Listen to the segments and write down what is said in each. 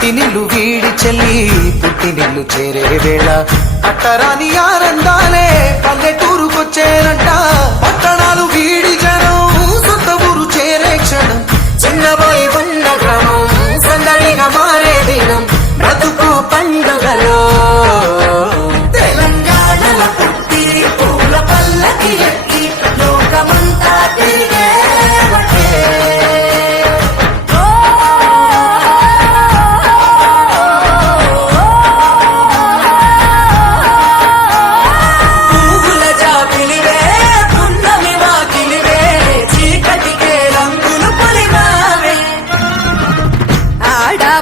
మెట్టినిల్లు వీడి చెల్లి పుట్టినిల్లు చేరే వేళ అట్టరాని ఆనందాలే పల్లెటూరుకొచ్చేనంట. పట్టణాలు వీడి జనం సొంత ఊరు చేరే క్షణం చిన్నబోయి ఉన్న గ్రామం సందడిగా మారే దినం బ్రతుకు పండుగలో తెలంగాణల పుట్టి పూల పల్లకి ఎక్కి లోకమంతా తిరిగే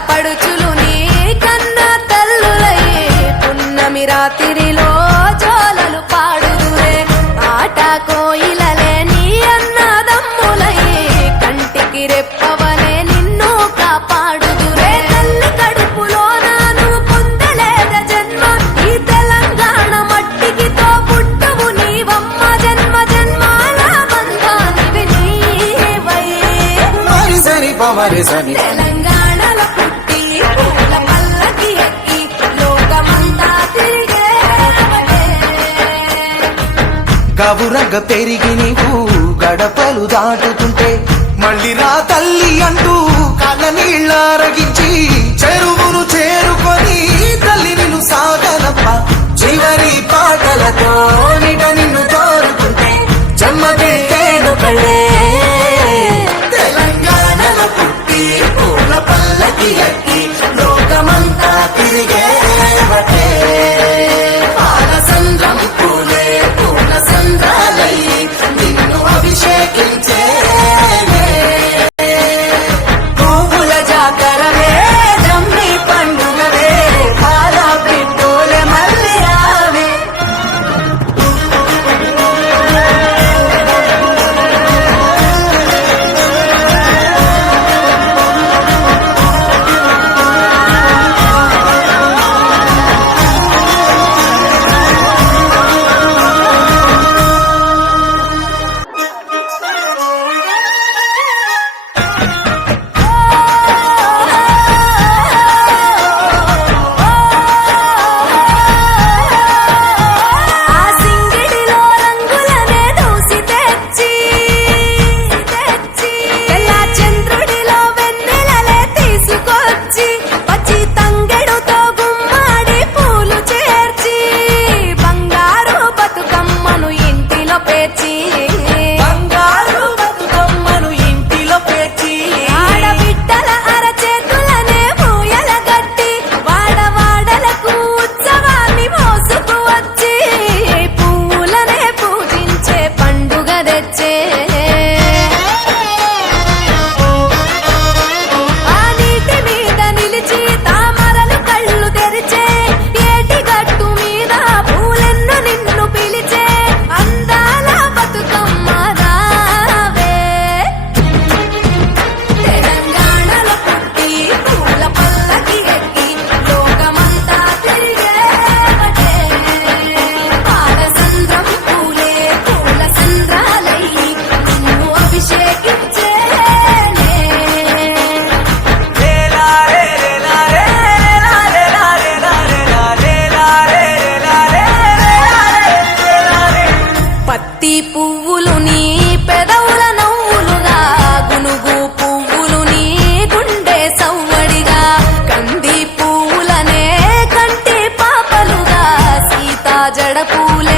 పడుచులు నీ కన్నా తల్లులయ్యే పున్నమి రాత్రిలో జోలలు పాడుదురే ఆట కోయిలలే నీ అన్నదమ్ములయ్యే కంటికి రెప్పవలే నిన్ను కాపాడుదురే తల్లి కడుపులో నాను పొందలేద జన్మ ఈ తెలంగాణ మట్టికి తో పుట్టవు నీవమ్మ జన్మ జన్మాల బంధానివి నీవై మరిసని పమరిసని తెలంగాణల పుట్టి పూల పల్లకి ఎక్కి లోకమంతా తిరిగే గవురగ పెరిగి నీవు గడపలు దాటుతుంటే మళ్ళీ రా తల్లి అంటూ కళ్ళ నీళ్ళారగించి చెరువును చేరుకొని తల్లి నిన్ను సాగనప్ప చివరి పాటలతో నిట నిన్ను తోరుతుంటే జన్మదిట్టేను కళ్ళే తెలంగాణలో పుట్టి పూల పల్లకి ఎక్కి లోకమంతా తిరిగే పాలసంద్రం పూలే పూల సంద్రాలయ్యి నిన్ను అభిషేకించే పువ్వుల జాతరవే జమ్మి పండుగవే పాల పిట్టోలే మళ్ళీ రావే ఆ సింగిడిలో రంగులనే దూసి తెచ్చి తెల్ల చంద్రుడిలో వెన్నెలలే తీసుకొచ్చి వచ్చి తంగెడుతో గుమ్మాడి పూలు చేర్చి బంగారు బతుకమ్మను ఇంటిలో పేర్చి బంగారు బతుకమ్మను ఇంటిలో పేర్చి ఆడబిడ్డల అరచేతులనే పూయల గట్టి వాడవాడలకు ఉత్సవాన్ని మోసుకు వచ్చి పువ్వులనే పూజించే పండుగ తెచ్చే ఆ నీటి మీద నిలిచి తామరలు కళ్ళు తెరిచే ఏటి గట్టు మీద పూలెన్ను నిన్ను పిలిచే అందాల బతుకమ్మ రావే తెలంగాణలో పుట్టి పూల పల్లకి ఎక్కి లోకమంతా తిరిగే పాలసంద్రం పూలే పూల సంద్రాలయ్యి నిన్ను అభిషేకించే పత్తి పువ్వులు నీ పెదవుల నవ్వులుగా గునుగు పువ్వులు నీ గుండె సవ్వడిగా కంది పువ్వులనే కంటి పాపలుగా సీతా జడ పూలే